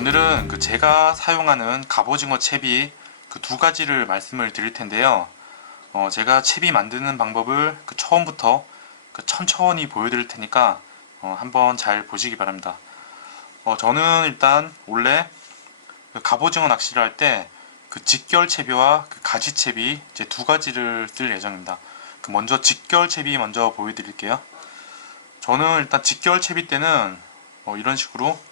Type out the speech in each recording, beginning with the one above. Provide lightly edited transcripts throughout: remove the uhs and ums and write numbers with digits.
오늘은 제가 사용하는 갑오징어 채비 두 가지를 말씀을 드릴 텐데요. 제가 채비 만드는 방법을 처음부터 천천히 보여드릴 테니까 한번 잘 보시기 바랍니다. 저는 일단 원래 갑오징어 낚시를 할 때 직결 채비와 가지 채비 이제 두 가지를 쓸 예정입니다. 먼저 직결 채비 먼저 보여드릴게요. 저는 일단 직결 채비 때는 이런 식으로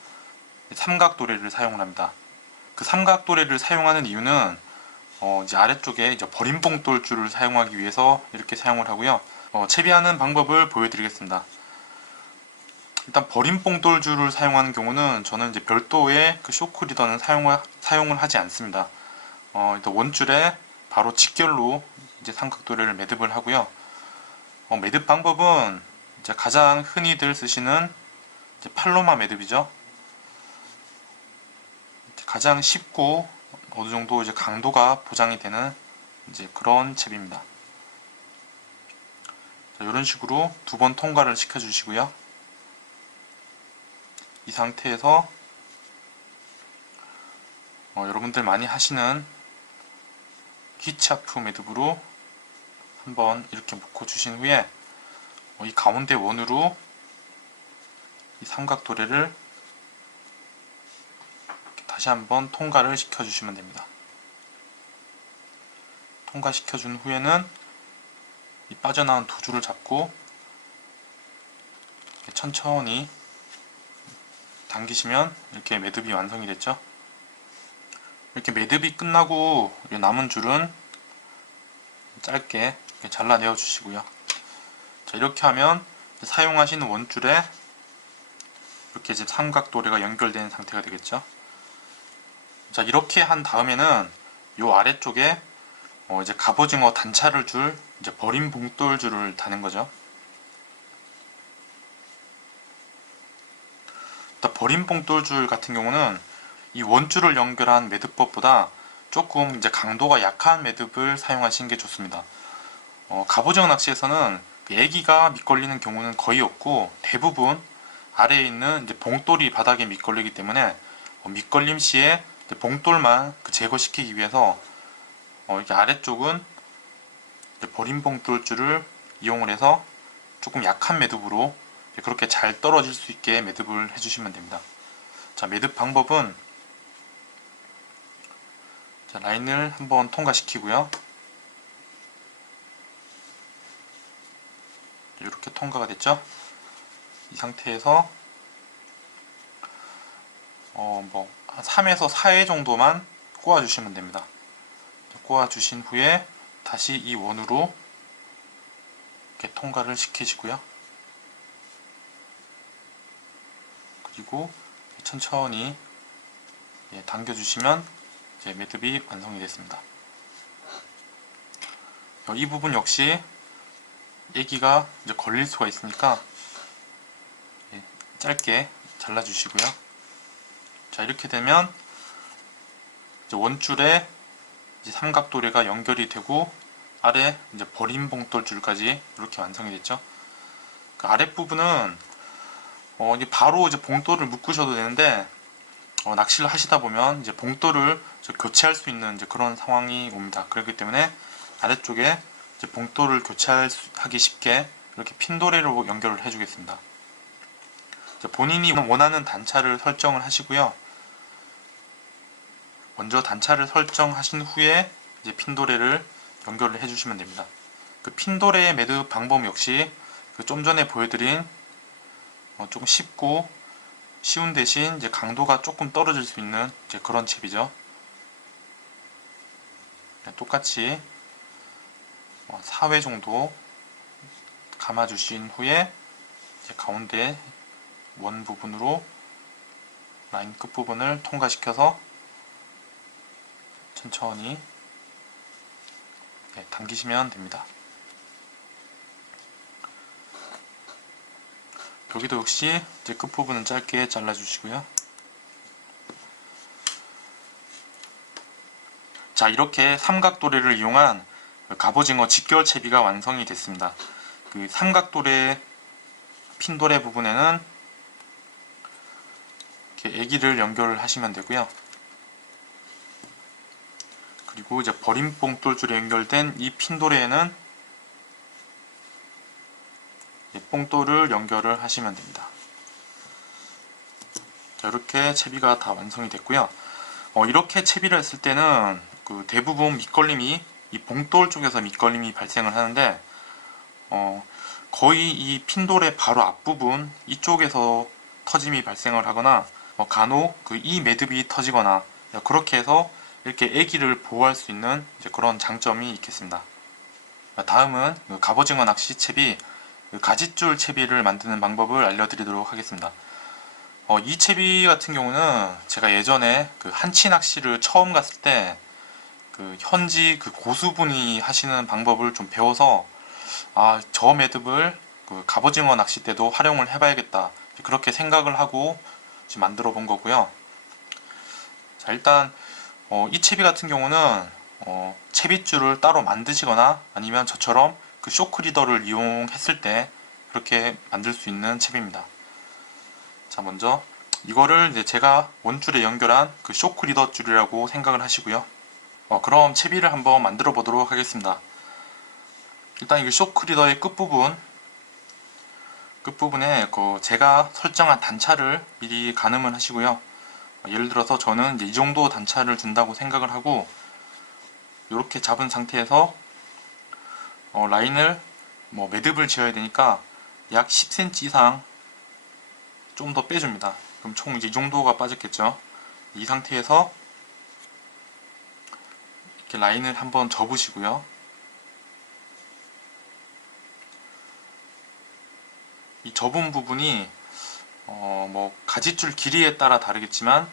삼각도래를 사용을 합니다. 삼각도래를 사용하는 이유는 이제 아래쪽에 이제 버림봉돌줄을 사용하기 위해서 이렇게 사용을 하고요. 채비하는 방법을 보여드리겠습니다. 일단 버림봉돌줄을 사용하는 경우는 저는 이제 별도의 쇼크 리더는 사용을 하지 않습니다. 일단 원줄에 바로 직결로 이제 삼각도래를 매듭을 하고요. 매듭 방법은 이제 가장 흔히들 쓰시는 이제 팔로마 매듭이죠. 가장 쉽고 어느 정도 이제 강도가 보장이 되는 이제 그런 채비입니다. 이런 식으로 두 번 통과를 시켜 주시고요. 이 상태에서 여러분들 많이 하시는 히치하프 매듭으로 한번 이렇게 묶어 주신 후에 이 가운데 원으로 이 삼각도래를 다시 한번 통과를 시켜 주시면 됩니다. 통과시켜 준 후에는 이 빠져나온 두 줄을 잡고 천천히 당기시면 이렇게 매듭이 완성이 됐죠. 이렇게 매듭이 끝나고 남은 줄은 짧게 잘라내어 주시고요. 자, 이렇게 하면 사용하시는 원줄에 이렇게 이제 삼각도래가 연결된 상태가 되겠죠. 자, 이렇게 한 다음에는 요 아래쪽에 이제 갑오징어 단차를 줄 이제 버림봉돌줄을 다는 거죠. 버림봉돌줄 같은 경우는 이 원줄을 연결한 매듭법보다 조금 이제 강도가 약한 매듭을 사용하시는 게 좋습니다. 갑오징어 낚시에서는 애기가 밑걸리는 경우는 거의 없고 대부분 아래에 있는 이제 봉돌이 바닥에 밑걸리기 때문에 밑걸림 시에 봉돌만 제거시키기 위해서 이렇게 아래쪽은 버림봉돌줄을 이용을 해서 조금 약한 매듭으로 그렇게 잘 떨어질 수 있게 매듭을 해주시면 됩니다. 자, 매듭 방법은 자, 라인을 한번 통과시키고요. 이렇게 통과가 됐죠. 이 상태에서 뭐 3에서 4회 정도만 꼬아 주시면 됩니다. 꼬아 주신 후에 다시 이 원으로 이렇게 통과를 시키시고요. 그리고 천천히 당겨 주시면 이제 매듭이 완성이 됐습니다. 이 부분 역시 애기가 이제 걸릴 수가 있으니까 짧게 잘라 주시고요. 자, 이렇게 되면 이제 원줄에 이제 삼각도래가 연결이 되고 아래 이제 버림봉돌줄까지 이렇게 완성이 됐죠. 아랫부분은 이제 바로 이제 봉돌을 묶으셔도 되는데 낚시를 하시다 보면 이제 봉돌을 교체할 수 있는 이제 그런 상황이 옵니다. 그렇기 때문에 아래쪽에 이제 봉돌을 교체하기 쉽게 이렇게 핀도레로 연결을 해주겠습니다. 본인이 원하는 단차를 설정을 하시고요. 먼저 단차를 설정하신 후에 이제 핀도레를 연결을 해주시면 됩니다. 핀도레의 매듭 방법 역시 좀 전에 보여드린 조금 쉽고 쉬운 대신 이제 강도가 조금 떨어질 수 있는 이제 그런 채비죠. 똑같이 4회 정도 감아 주신 후에 이제 가운데 원 부분으로 라인 끝 부분을 통과시켜서 천천히 당기시면 됩니다. 여기도 역시 이제 끝부분은 짧게 잘라 주시고요. 자, 이렇게 삼각도래를 이용한 갑오징어 직결 채비가 완성이 됐습니다. 삼각도래 핀도래 부분에는 이렇게 애기를 연결을 하시면 되고요. 그리고 이제 버림봉 똘줄에 연결된 이 핀도레에는 뽕돌을 연결을 하시면 됩니다. 자, 이렇게 채비가 다 완성이 됐고요. 이렇게 채비를 했을 때는 그 대부분 밑걸림이 이 봉돌 쪽에서 밑걸림이 발생을 하는데 거의 이 핀돌의 바로 앞부분 이쪽에서 터짐이 발생을 하거나 간혹 그 이 매듭이 터지거나 그렇게 해서 이렇게 애기를 보호할 수 있는 이제 그런 장점이 있겠습니다. 다음은 그 갑오징어 낚시 채비, 그 가지줄 채비를 만드는 방법을 알려드리도록 하겠습니다. 이 채비 같은 경우는 제가 예전에 그 한치 낚시를 처음 갔을 때 그 현지 그 고수분이 하시는 방법을 좀 배워서 저 매듭을 그 갑오징어 낚시 때도 활용을 해봐야겠다 그렇게 생각을 하고 지금 만들어 본 거고요. 자, 일단 이 채비 같은 경우는 채빗줄을 따로 만드시거나 아니면 저처럼 그 쇼크 리더를 이용했을 때 그렇게 만들 수 있는 채비입니다. 자, 먼저 이거를 이제 제가 원줄에 연결한 그 쇼크 리더 줄이라고 생각을 하시고요. 그럼 채비를 한번 만들어 보도록 하겠습니다. 일단 이 쇼크 리더의 끝부분에 그 제가 설정한 단차를 미리 가늠을 하시고요. 예를 들어서 저는 이제 이 정도 단차를 준다고 생각을 하고 이렇게 잡은 상태에서 라인을 매듭을 지어야 되니까 약 10cm 이상 좀 더 빼줍니다. 그럼 총 이제 이 정도가 빠졌겠죠. 이 상태에서 이렇게 라인을 한번 접으시고요. 이 접은 부분이 가지줄 길이에 따라 다르겠지만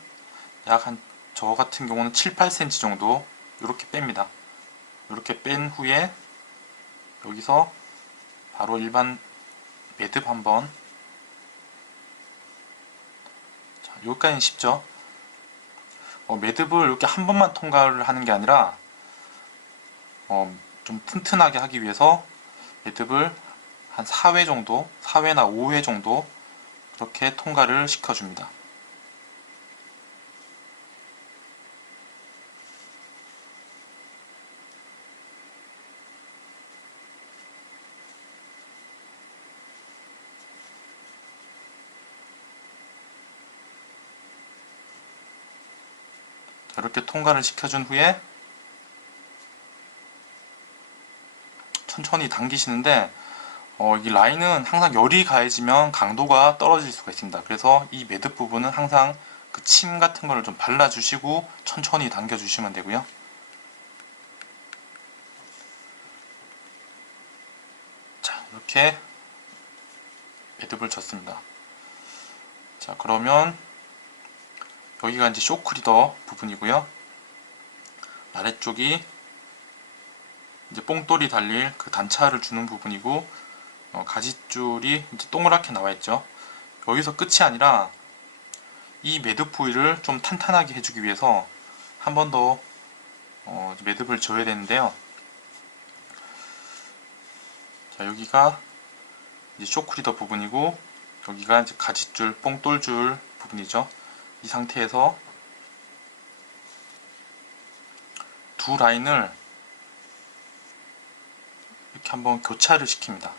약 저 같은 경우는 7, 8cm 정도 이렇게 뺍니다. 이렇게 뺀 후에 여기서 바로 일반 매듭 한번, 자, 여기까지는 쉽죠. 매듭을 이렇게 한 번만 통과를 하는 게 아니라 좀 튼튼하게 하기 위해서 매듭을 한 4회 정도, 4회나 5회 정도 그렇게 통과를 시켜줍니다. 이렇게 통과를 시켜준 후에 천천히 당기시는데 이 라인은 항상 열이 가해지면 강도가 떨어질 수가 있습니다. 그래서 이 매듭 부분은 항상 그 침 같은 거를 좀 발라주시고 천천히 당겨주시면 되고요. 자, 이렇게 매듭을 졌습니다. 자, 그러면 여기가 이제 쇼크 리더 부분이고요. 아래쪽이 이제 뽕돌이 달릴 그 단차를 주는 부분이고 가지줄이 이제 동그랗게 나와 있죠. 여기서 끝이 아니라 이 매듭 부위를 좀 탄탄하게 해주기 위해서 한 번 더 매듭을 줘야 되는데요. 자, 여기가 이제 쇼크 리더 부분이고 여기가 이제 가지줄, 뽕돌줄 부분이죠. 이 상태에서 두 라인을 이렇게 한번 교차를 시킵니다.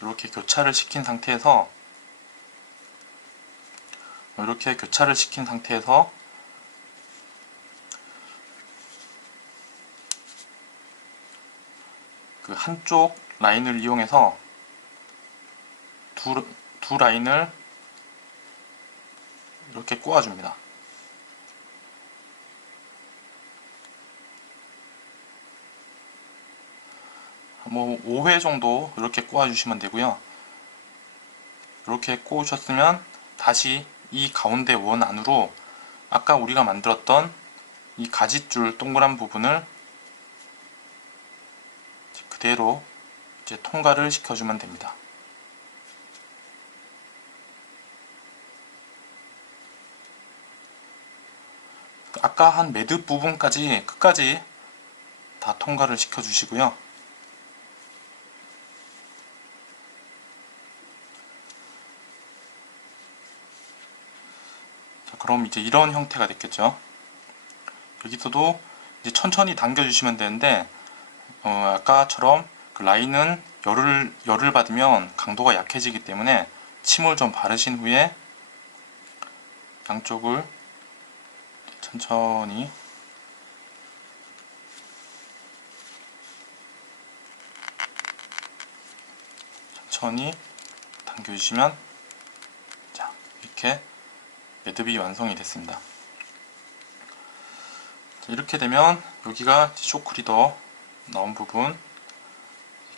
이렇게 교차를 시킨 상태에서 그 한쪽 라인을 이용해서 두 라인을 이렇게 꼬아줍니다. 뭐 5회 정도 이렇게 꼬아주시면 되고요. 이렇게 꼬우셨으면 다시 이 가운데 원 안으로 아까 우리가 만들었던 이 가지줄 동그란 부분을 그대로 이제 통과를 시켜주면 됩니다. 아까 한 매듭 부분까지 끝까지 다 통과를 시켜주시고요. 그럼 이제 이런 형태가 됐겠죠. 여기서도 이제 천천히 당겨주시면 되는데 아까처럼 그 라인은 열을 받으면 강도가 약해지기 때문에 침을 좀 바르신 후에 양쪽을 천천히 당겨주시면 자, 이렇게 매듭이 완성이 됐습니다. 자, 이렇게 되면 여기가 쇼크리더 나온 부분,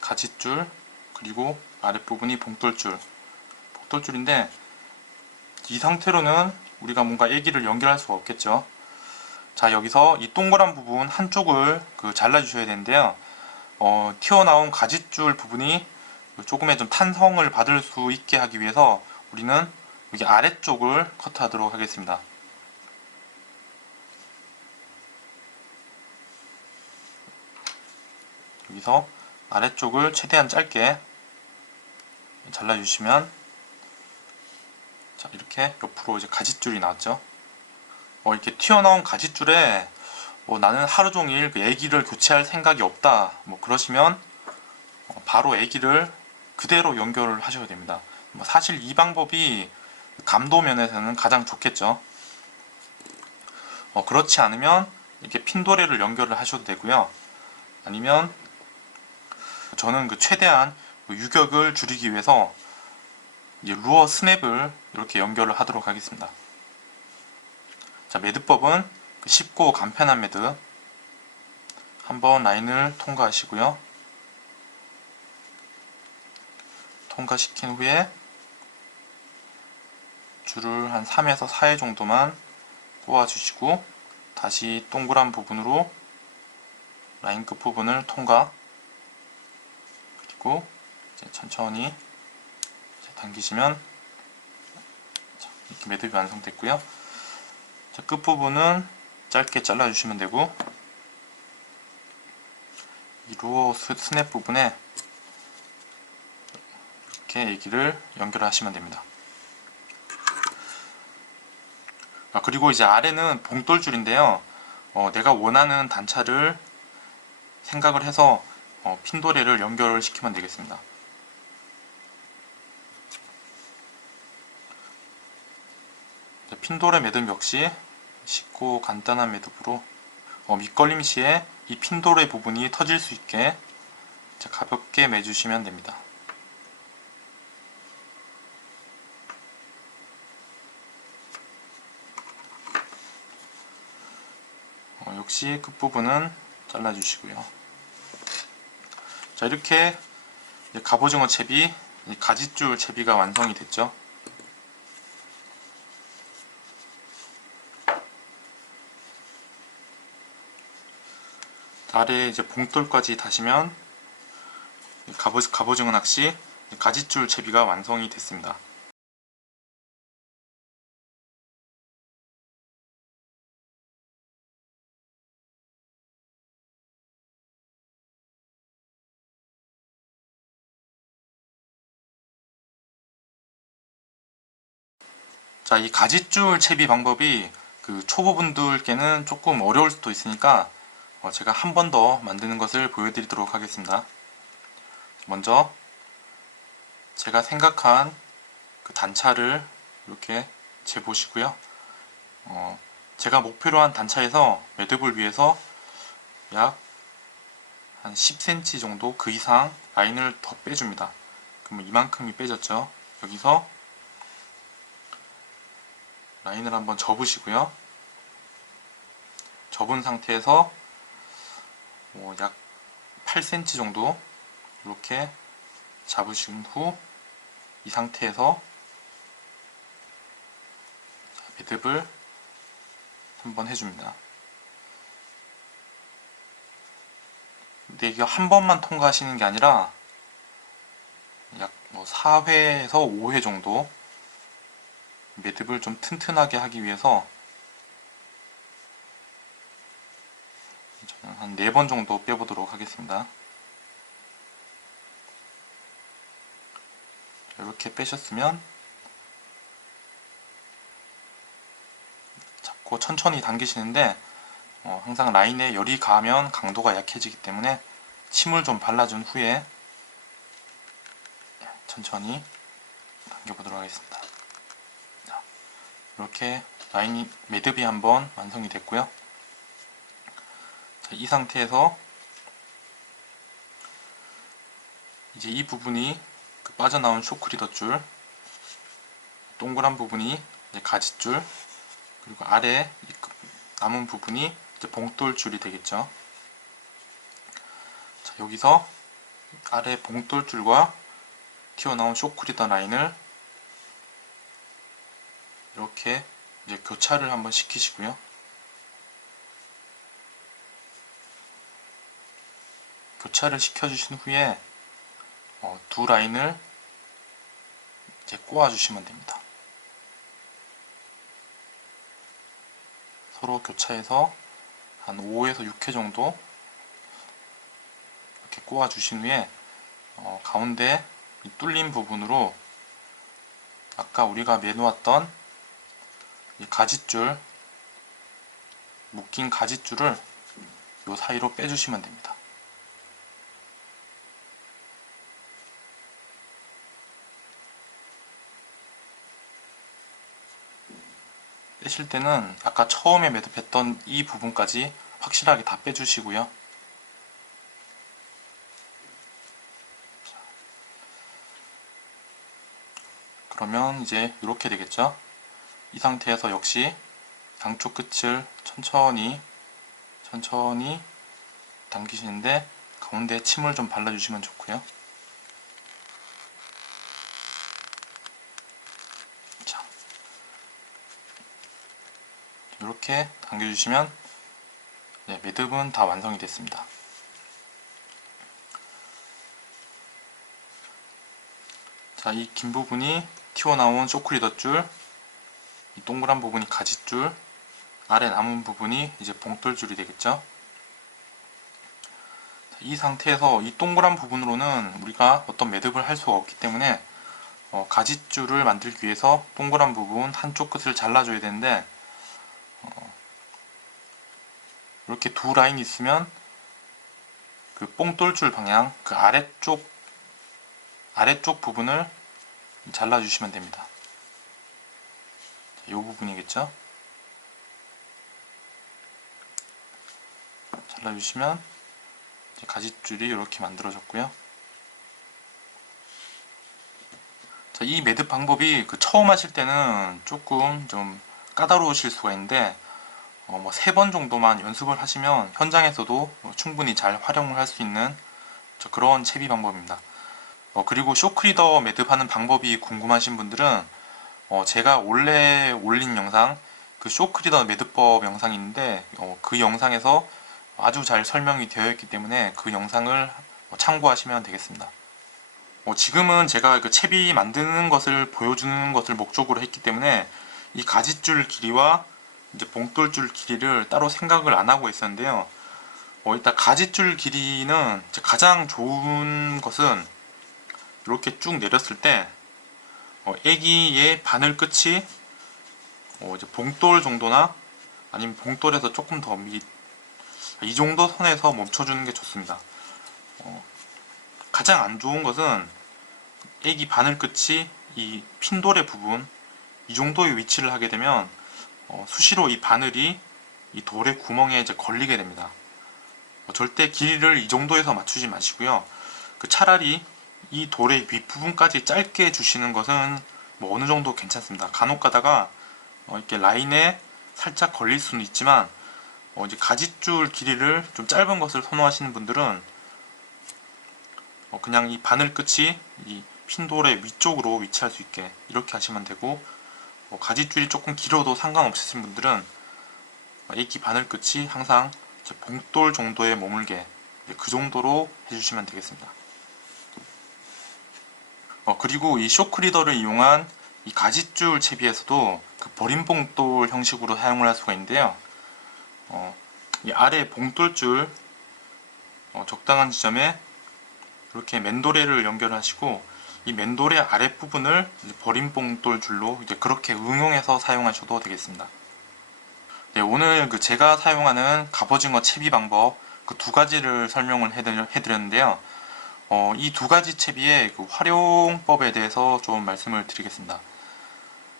가짓줄, 그리고 아랫부분이 복돌줄인데 이 상태로는 우리가 뭔가 애기를 연결할 수가 없겠죠. 자, 여기서 이 동그란 부분 한쪽을 잘라 주셔야 되는데요. 튀어나온 가짓줄 부분이 조금의 좀 탄성을 받을 수 있게 하기 위해서 우리는 여기 아래쪽을 커트하도록 하겠습니다. 여기서 아래쪽을 최대한 짧게 잘라주시면 자, 이렇게 옆으로 이제 가짓줄이 나왔죠. 이렇게 튀어나온 가짓줄에 나는 하루 종일 그 애기를 교체할 생각이 없다, 그러시면 바로 애기를 그대로 연결을 하셔야 됩니다. 사실 이 방법이 감도 면에서는 가장 좋겠죠. 그렇지 않으면 이렇게 핀도레를 연결을 하셔도 되고요. 아니면 저는 최대한 유격을 줄이기 위해서 이제 루어 스냅을 이렇게 연결을 하도록 하겠습니다. 자, 매듭법은 쉽고 간편한 매듭. 한번 라인을 통과하시고요. 통과시킨 후에 줄을 한 3에서 4회 정도만 꼬아주시고 다시 동그란 부분으로 라인 끝 부분을 통과, 그리고 이제 천천히 당기시면 이렇게 매듭이 완성됐고요. 끝부분은 짧게 잘라주시면 되고 이 루어 스냅 부분에 이렇게 애기를 연결하시면 됩니다. 그리고 이제 아래는 봉돌줄인데요. 내가 원하는 단차를 생각을 해서 핀도레를 연결을 시키면 되겠습니다. 핀도레 매듭 역시 쉽고 간단한 매듭으로 밑걸림 시에 이 핀도레 부분이 터질 수 있게 가볍게 매주시면 됩니다. 역시 끝부분은 잘라주시고요. 자, 이렇게 갑오징어 채비, 가짓줄 채비가 완성이 됐죠. 아래에 이제 봉돌까지 다시면 갑오징어 낚시 가짓줄 채비가 완성이 됐습니다. 자, 이 가짓줄 채비 방법이 초보분들께는 조금 어려울 수도 있으니까 제가 한 번 더 만드는 것을 보여드리도록 하겠습니다. 먼저 제가 생각한 단차를 이렇게 재보시고요. 제가 목표로 한 단차에서 매듭을 위해서 약 한 10cm 정도 그 이상 라인을 더 빼줍니다. 그러면 이만큼이 빼졌죠. 여기서 라인을 한번 접으시고요. 접은 상태에서 약 8cm 정도 이렇게 잡으신 후 이 상태에서 매듭을 한번 해줍니다. 근데 이게 한 번만 통과하시는 게 아니라 약 4회에서 5회 정도 매듭을 좀 튼튼하게 하기 위해서 저는 한 4번 정도 빼보도록 하겠습니다. 이렇게 빼셨으면 그 천천히 당기시는데 항상 라인에 열이 가하면 강도가 약해지기 때문에 침을 좀 발라준 후에 천천히 당겨보도록 하겠습니다. 자, 이렇게 라인이 매듭이 한번 완성이 됐고요. 자, 이 상태에서 이제 이 부분이 그 빠져나온 쇼크리더 줄, 동그란 부분이 이제 가지줄, 그리고 아래 이 남은 부분이 이제 봉돌 줄이 되겠죠. 자, 여기서 아래 봉돌 줄과 튀어나온 쇼크리더 라인을 이렇게 이제 교차를 한번 시키시고요. 교차를 시켜주신 후에 두 라인을 이제 꼬아주시면 됩니다. 서로 교차해서 한 5에서 6회 정도 이렇게 꼬아주신 후에 가운데 이 뚫린 부분으로 아까 우리가 매놓았던 이 가지줄, 묶인 가지줄을 이 사이로 빼주시면 됩니다. 빼실 때는 아까 처음에 매듭했던 이 부분까지 확실하게 다 빼주시고요. 그러면 이제 이렇게 되겠죠. 이 상태에서 역시 양쪽 끝을 천천히 당기시는데 가운데 침을 좀 발라주시면 좋고요. 자, 이렇게 당겨주시면 매듭은 다 완성이 됐습니다. 자, 이 긴 부분이 튀어나온 쇼크리더 줄, 이 동그란 부분이 가지줄, 아래 남은 부분이 이제 봉돌줄이 되겠죠. 이 상태에서 이 동그란 부분으로는 우리가 어떤 매듭을 할 수가 없기 때문에 가지줄을 만들기 위해서 동그란 부분 한쪽 끝을 잘라줘야 되는데 이렇게 두 라인이 있으면 그 뽕돌줄 방향, 그 아래쪽 부분을 잘라주시면 됩니다. 이 부분이겠죠. 잘라주시면 가지줄이 이렇게 만들어졌고요. 자, 이 매듭 방법이 처음 하실 때는 조금 좀 까다로우실 수가 있는데 뭐 3번 정도만 연습을 하시면 현장에서도 충분히 잘 활용을 할 수 있는 그런 채비 방법입니다. 그리고 쇼크리더 매듭하는 방법이 궁금하신 분들은 제가 원래 올린 영상, 그 쇼크리더 매듭법 영상이 있는데 그 영상에서 아주 잘 설명이 되어 있기 때문에 그 영상을 참고하시면 되겠습니다. 지금은 제가 그 채비 만드는 것을 보여주는 것을 목적으로 했기 때문에 이 가지줄 길이와 이제 봉돌줄 길이를 따로 생각을 안 하고 있었는데요. 일단 가지줄 길이는 가장 좋은 것은 이렇게 쭉 내렸을 때 애기의 바늘 끝이 이제 봉돌 정도나 아니면 봉돌에서 조금 더 이 정도 선에서 멈춰주는 게 좋습니다. 가장 안 좋은 것은 애기 바늘 끝이 이 핀돌의 부분 이 정도의 위치를 하게 되면 수시로 이 바늘이 이 돌의 구멍에 이제 걸리게 됩니다. 절대 길이를 이 정도에서 맞추지 마시고요. 차라리 이 돌의 윗부분까지 짧게 주시는 것은 뭐 어느 정도 괜찮습니다. 간혹 가다가 이렇게 라인에 살짝 걸릴 수는 있지만 이제 가지줄 길이를 좀 짧은 것을 선호하시는 분들은 그냥 이 바늘 끝이 이 핀돌의 위쪽으로 위치할 수 있게 이렇게 하시면 되고 가지줄이 조금 길어도 상관없으신 분들은 애기 바늘 끝이 항상 봉돌 정도에 머물게 그 정도로 해주시면 되겠습니다. 그리고 이 쇼크리더를 이용한 이 가지줄 채비에서도 그 버린 봉돌 형식으로 사용을 할 수가 있는데요. 이 아래 봉돌줄 적당한 지점에 이렇게 맨도레를 연결하시고 이 맨도레 아랫부분을 버린 봉돌 줄로 이제 그렇게 응용해서 사용하셔도 되겠습니다. 네, 오늘 제가 사용하는 갑오징어 채비 방법 그 두 가지를 설명을 해드렸는데요. 이 두 가지 채비의 그 활용법에 대해서 좀 말씀을 드리겠습니다.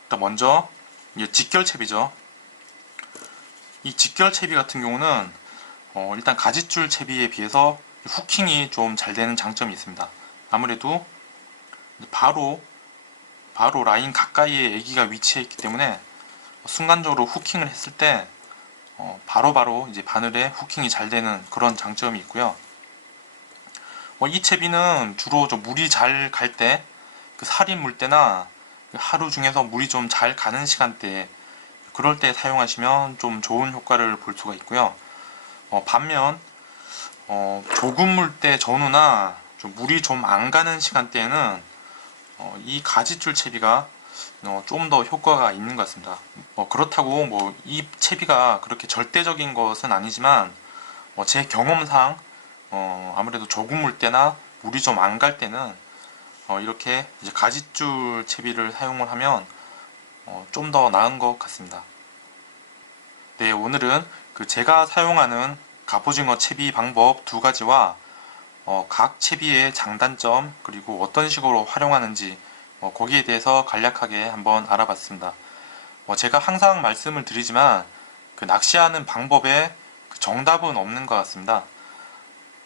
일단 먼저 이게 직결채비죠. 이 직결채비 같은 경우는 일단 가지줄 채비에 비해서 후킹이 좀 잘 되는 장점이 있습니다. 아무래도 바로 라인 가까이에 애기가 위치해 있기 때문에 순간적으로 후킹을 했을 때 바로 이제 바늘에 후킹이 잘 되는 그런 장점이 있고요. 이 채비는 주로 좀 물이 잘 갈 때, 그 살이 물 때나 하루 중에서 물이 좀 잘 가는 시간대에 그럴 때 사용하시면 좀 좋은 효과를 볼 수가 있고요. 반면 조금 물 때 전후나 좀 물이 좀 안 가는 시간대에는 이 가지줄 채비가 좀 더 효과가 있는 것 같습니다. 그렇다고 이 채비가 그렇게 절대적인 것은 아니지만 제 경험상 아무래도 조금 물 때나 물이 좀 안 갈 때는 이렇게 이제 가지줄 채비를 사용을 하면 좀 더 나은 것 같습니다. 네, 오늘은 제가 사용하는 갑오징어 채비 방법 두 가지와 각 채비의 장단점 그리고 어떤 식으로 활용하는지 거기에 대해서 간략하게 한번 알아봤습니다. 제가 항상 말씀을 드리지만 낚시하는 방법에 정답은 없는 것 같습니다.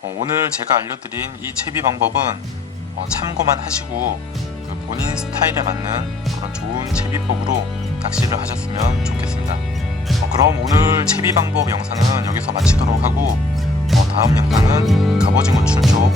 오늘 제가 알려드린 이 채비 방법은 참고만 하시고 본인 스타일에 맞는 그런 좋은 채비법으로 낚시를 하셨으면 좋겠습니다. 그럼 오늘 채비 방법 영상은 여기서 마치도록 하고 다음 영상은 갑오징어 출조